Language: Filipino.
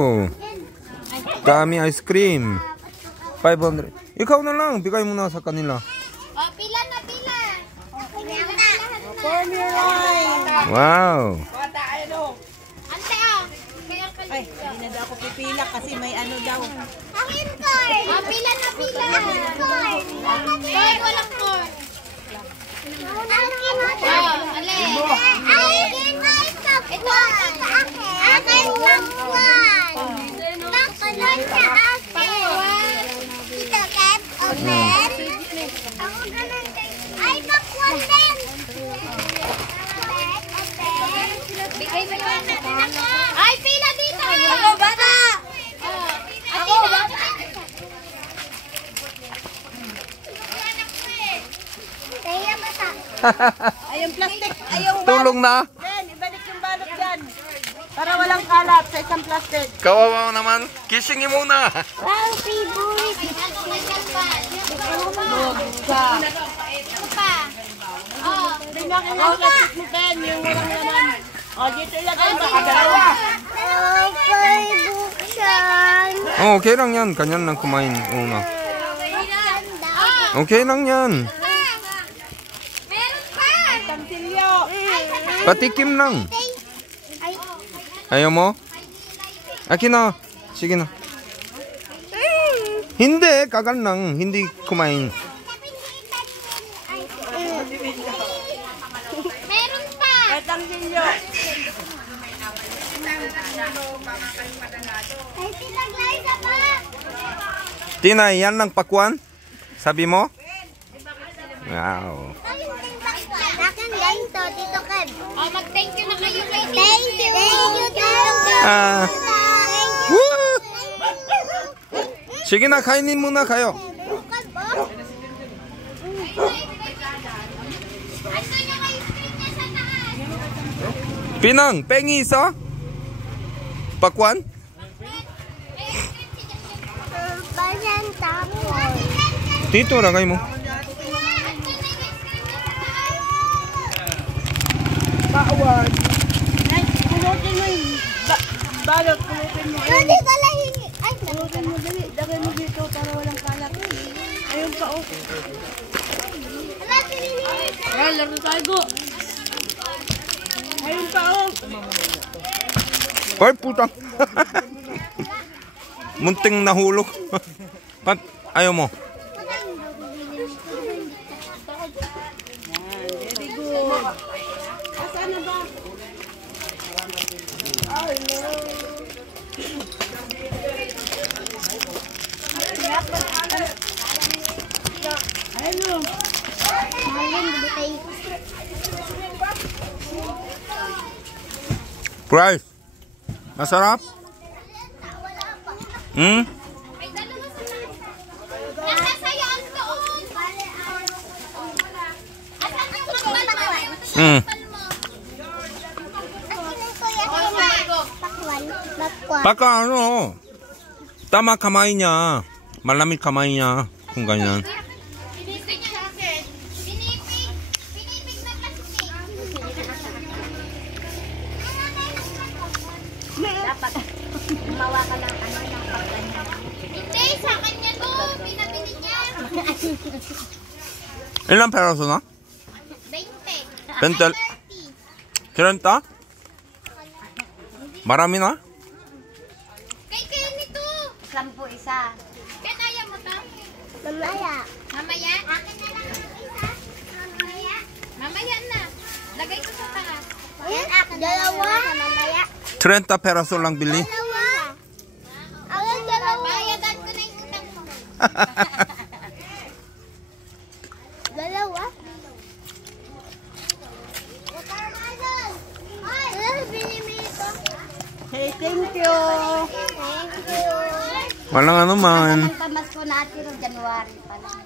Oh, dami ice cream. 500. Ikaw na lang, bigay mo na sa kanila. Oh, pila na pila. Wow. Ante Ay, hindi na daw ako pipila kasi may ano daw. akin card. Oh, pila na pila. Card. Card, walang card. Oh, ale. Ito akin. Akin pakwan. Pakwan sa akin. Ito, Kev. Open. Ako ganun din. Ay, pakwan din. Bigay mo na. Ay, pila dito. Ako, bata. Ako, bata. Kaya bata. Ay, yung plastic. Ay, yung Tulong na. Ben, ibalik yung balot dyan. Para walang kalat sa isang plastic. Kawawa naman. Kissingin muna. Wow, favorite. Ito pa. Oh. Hindi na kailangan plastic mo, Ben. Yung walang laman. O, dito ilagay. Baka dalawa. Okay, buksan. Oh, okay lang yan. Kanyan lang kumain una. Okay lang yan. Meron pa. Tantilyo. Patikim lang. Ayaw mo? Akin na. Sige na. Hindi, kagal lang. Hindi kumain. Meron pa. Ay, tantilyo. Ay, pinaglay ka pa. Tina, yan lang pakwan? Sabi mo? Wow. Akin lang to, Tito Kev. Oh, mag-thank you na kayo kay Tito. Thank you. Thank you, Tito Kev. Ah. Woo! Sige na, kainin muna kayo. Pinang, pengi 있어? pakwan? Bayan tapos. Dito, lagay mo. Bawal. Ay, kulutin mo yung balot. Kulutin mo. Hindi ka lang hingi. Ay, Kulutin mo dali. Dagay mo dito para walang kalat. Ayun pa, oh. wala pinili. Ay, laro tayo. Ayun pa, oh. Ay, puta. Munting nahulog. Pat, ayaw mo. Very good. Asan na ba? Ano? Malin, butay. Price. Masarap? Hmm? Nasa sa'yo ang doon. Asan ang pakwan? Hmm. Pakwan. Baka ano, tama kamay niya. Malamig kamay niya. Kung ganyan. Pinipig niya sa akin. Pinipig. Pinipig na plastic. Dapat gumawa ka ng ano ng pagkanya. Hindi, sa kanya to. Pinabili niya. Ilang peraso na? 20. 20? 30? Marami na? Kay Kenny to. 10 isa. Ken, ayaw mo to? Mamaya. Mamaya? Akin na lang ang isa. Mamaya? Mamaya na. Lagay ko sa taas. Yan, akin dalawa. Mamaya. 30 peraso lang bili. Dalawa. Akin dalawa. Bayadan ko na yung utang mo. Dalawa? Ay, binili ito. Hey, thank you. Thank you. Walang ano man. Pamasko natin ng January pa lang.